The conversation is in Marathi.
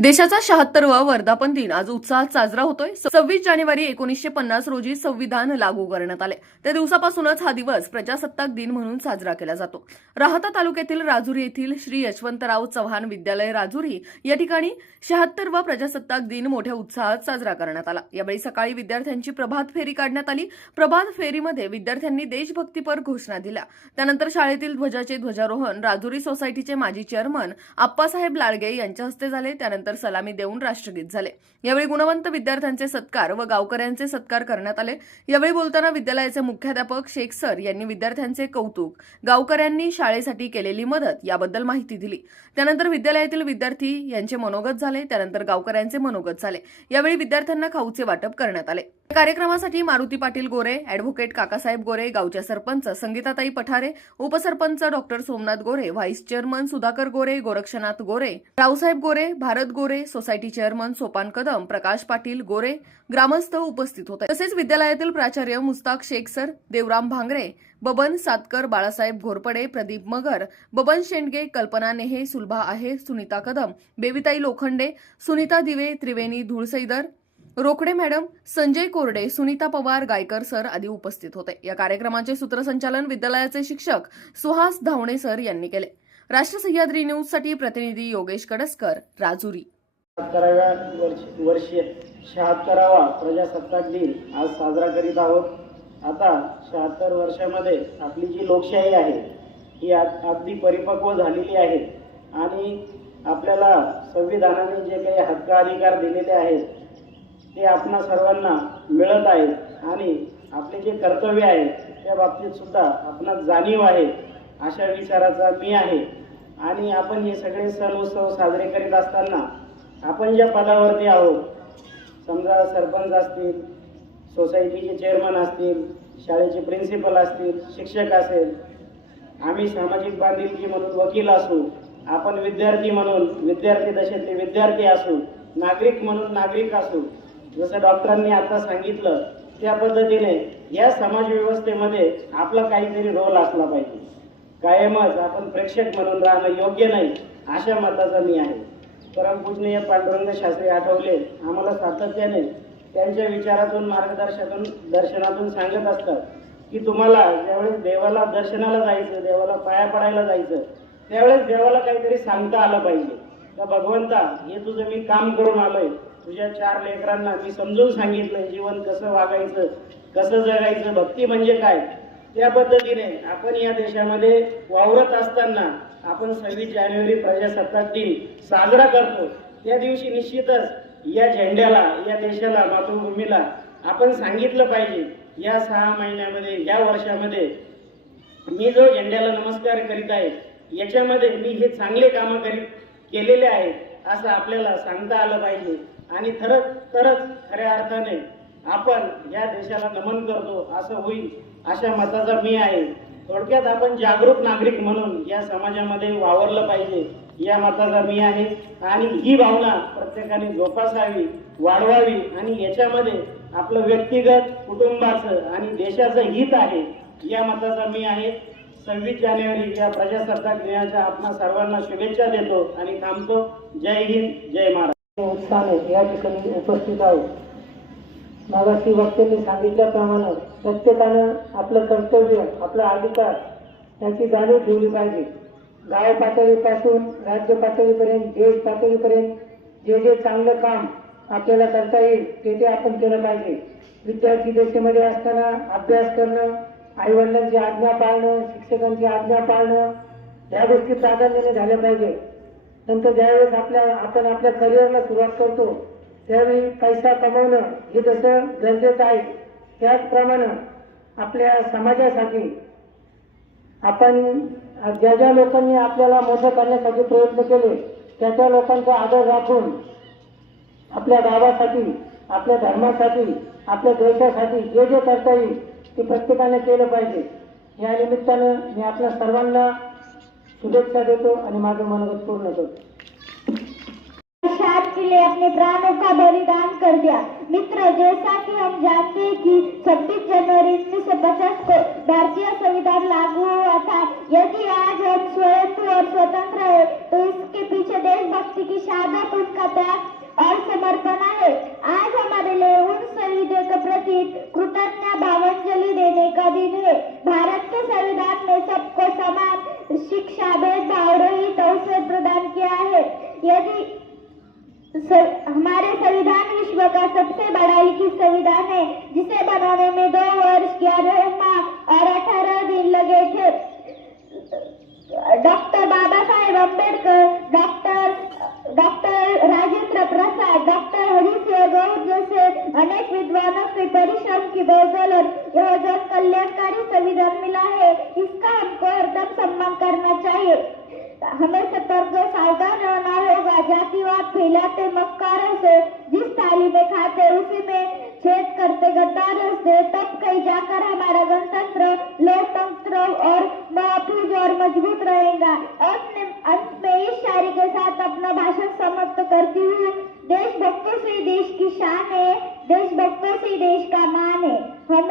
देशाचा शहात्तरवा वर्धापन दिन आज उत्साहात साजरा होतोय. सव्वीस जानेवारी एकोणीसशे पन्नास रोजी संविधान लागू करण्यात आले. त्या दिवसापासूनच हा दिवस प्रजासत्ताक दिन म्हणून साजरा केला जातो. राहता तालुक्यातील राजुरी येथील श्री यशवंतराव चव्हाण विद्यालय राजुरी या ठिकाणी शहात्तरवा प्रजासत्ताक दिन मोठ्या उत्साहात साजरा करण्यात आला. यावेळी सकाळी विद्यार्थ्यांची प्रभात फेरी काढण्यात आली. प्रभात फेरीमध्ये विद्यार्थ्यांनी देशभक्तीपर घोषणा दिल्या. त्यानंतर शाळेतील ध्वजाचे ध्वजारोहण राजुरी सोसायटीचे माजी चेअरमन आप्पासाहेब लाडगे यांच्या हस्ते झाले. त्यानंतर सलामी देऊन राष्ट्रगीत झाले. यावेळी गुणवंत विद्यार्थ्यांचे सत्कार व गावकऱ्यांचे सत्कार करण्यात आले. यावेळी बोलताना विद्यालयाचे मुख्याध्यापक शेख सर यांनी विद्यार्थ्यांचे कौतुक गावकऱ्यांनी शाळेसाठी केलेली मदत याबद्दल माहिती दिली. त्यानंतर विद्यालयातील विद्यार्थी यांचे मनोगत झाले त्यानंतर गावकऱ्यांचे मनोगत झाले. यावेळी विद्यार्थ्यांना खाऊचे वाटप करण्यात आले. कार्यक्रमासाठी मारुती पाटील गोरे अॅडव्होकेट काकासाहेब गोरे गावच्या सरपंच संगीताताई पठारे उपसरपंच doctor Somnath Gore vice chairman Sudhakar Gore Gorakshanath Gore Raosaheb Gore Bharat Gore society chairman Sopan Kadam Prakash Patil Gore ग्रामस्थ उपस्थित होते. तसेच विद्यालयातील प्राचार्य मुस्ताक शेख सर देवराम भांगरे बबन सातकर बाळासाहेब घोरपडे प्रदीप मगर बबन शेंडगे कल्पना नेहे सुलभा आहे सुनीता कदम बेबीताई लोखंडे सुनीता दिवे त्रिवेणी धुळसईदर रोकडे मॅडम संजय कोरडे सुनीता पवार गायकर सर आदी उपस्थित होते. या कार्यक्रमाचे सूत्रसंचालन विद्यालयाचे शिक्षक सुहास धावणे सर यांनी केले. राष्ट्र सह्याद्री न्यूजसाठी प्रतिनिधी योगेश कडसकर राजुरी. वर्ष वर्षीय शहात्तरावा प्रजासत्ताक दिन आज साजरा करीत आहोत. आता शहात्तर वर्षामध्ये आपली जी लोकशाही आहे ही अगदी परिपक्व झालेली आहे आणि आपल्याला संविधानाने जे काही हक्क अधिकार दिलेले आहेत ते आपणा सर्वांना मिळत आहेत आणि आपले जे कर्तव्य आहेत त्या बाबतीत सुद्धा आपणास जाणीव आहे अशा विचाराचा मी आहे. आणि आपण हे सगळे सण उत्सव साजरे करीत असताना आपण ज्या पदावरती आहोत समजा सरपंच असतील सोसायटीचे चेअरमन असतील शाळेचे प्रिन्सिपल असतील शिक्षक असेल आम्ही सामाजिक बांधिलकी म्हणून वकील असू आपण विद्यार्थी म्हणून विद्यार्थी दशेतले विद्यार्थी असू नागरिक म्हणून नागरिक असू जसं डॉक्टरांनी आता सांगितलं त्या पद्धतीने या समाज व्यवस्थेमध्ये आपला काहीतरी रोल असला पाहिजे. कायमच आपण प्रेक्षक म्हणून राहणं योग्य नाही अशा मताचा मी आहे. परमपूजनीय पांडुरंग शास्त्री आठवले आम्हाला सातत्याने त्यांच्या विचारातून मार्गदर्शनातून दर्शनातून सांगत असतात की तुम्हाला ज्यावेळेस देवाला दर्शनाला जायचं देवाला पाया पडायला जायचं त्यावेळेस देवाला काहीतरी सांगता आलं पाहिजे. का भगवंता हे तुझं मी काम करून आलोय तुझ्या चार लेकरांना मी समजून सांगितलंय जीवन कसं वागायचं कसं जगायचं भक्ती म्हणजे काय? त्या पद्धतीने आपण या देशामध्ये वावरत असताना आपण सव्वीस जानेवारी प्रजासत्ताक दिन साजरा करतो. त्या दिवशी निश्चितच या झेंड्याला या देशाला मातृभूमीला आपण सांगितलं पाहिजे. या सहा महिन्यामध्ये या वर्षामध्ये मी जो झेंड्याला नमस्कार करीत आहे याच्यामध्ये मी हे चांगले कामं करीत केलेले आहेत असं आपल्याला सांगता आलं पाहिजे. आणि खरंच तरच खऱ्या अर्थाने आपण या देशाला नमन करतो असं होईल अशा मताचा मी आहे. थोडक्यात आपण जागरूक नागरिक म्हणून या समाजामध्ये वावरलं पाहिजे या मताचा मी आहे. आणि ही भावना प्रत्येकाने जोपासावी वाढवावी. आणि याच्यामध्ये आपलं व्यक्तिगत कुटुंबाचं आणि देशाचं हित आहे या मताचा मी आहे. सव्वीस जानेवारी या प्रजासत्ताक दिनाच्या आपणा सर्वांना शुभेच्छा देतो आणि थांबतो. जय हिंद जय महाराज महाराष्ट्र उत्साहाने या ठिकाणी उपस्थित आहोत. मागाशी वक्त्यांनी सांगितल्याप्रमाणे प्रत्येकानं आपलं कर्तव्य आपला अधिकार याची जाणीव ठेवली पाहिजे. गाव पातळीपासून राज्य पातळीपर्यंत देश पातळीपर्यंत जे जे चांगलं काम आपल्याला करता येईल ते ते आपण केलं पाहिजे. विद्यार्थी दशेमध्ये असताना अभ्यास करणं आईवडिलांची आज्ञा पाळणं शिक्षकांची आज्ञा पाळणं या गोष्टी प्राधान्याने झाल्या पाहिजे. नंतर ज्यावेळेस आपल्या आपण आपल्या करिअरला सुरुवात करतो त्यावेळी पैसा कमवणं हे जसं गरजेचं आहे त्याचप्रमाणे आपल्या समाजासाठी आपण ज्या ज्या लोकांनी आपल्याला मोठं करण्यासाठी प्रयत्न केले त्या त्या लोकांचा आदर राखून आपल्या गावासाठी आपल्या धर्मासाठी आपल्या देशासाठी जे जे करता येईल ते प्रत्येकाने केलं पाहिजे. या निमित्तानं मी आपल्या सर्वांना शुभेच्छा देतो आणि माझं मनोगत पूर्ण करतो. अपने प्राणों का बलिदान कर दिया. मित्र जैसा कि हम जानते हैं कि 26 जनवरी उन्नीस सौ पचास को भारतीय संविधान लागू हुआ था यदि आज हम स्वयं और स्वतंत्र है तो इसके पीछे देशभक्ति की शादत उनका त्याग और समर्पण है। आज हमारे लिए उन शहीदों के प्रति कृतज्ञ भावांजलि देने का दिन है। भारत के संविधान शाबेद भावरहित अवसर प्रदान किया है यदि सर, हमारे संविधान विश्व का सबसे बड़ा लिखित संविधान है जिसे बनाने में दो वर्ष ग्यारह माह और अठारह दिन लगे थे। Doctor Baba Saheb Ambedkar doctor doctor Rajendra Prasad doctor Harisingh Gour जैसे अनेक विद्वानों के परिश्रम की बदौलत यह जन कल्याणकारी संविधान मिला है। हमें सतर्क सावधान रहना होगा। जातिवाद फैलाते मक्कारों से जिस थाली में खाते, उसी में छेद करते गद्दारों से, तब कहीं जाकर हमारा गणतंत्र, लोकतंत्र और महफूज और मज़बूत रहेगा। अंत में इस शायरी के साथ अपना भाषण समाप्त करती हूँ। देशभक्तों से देश की शान है, देशभक्तों से देश का मान है। हम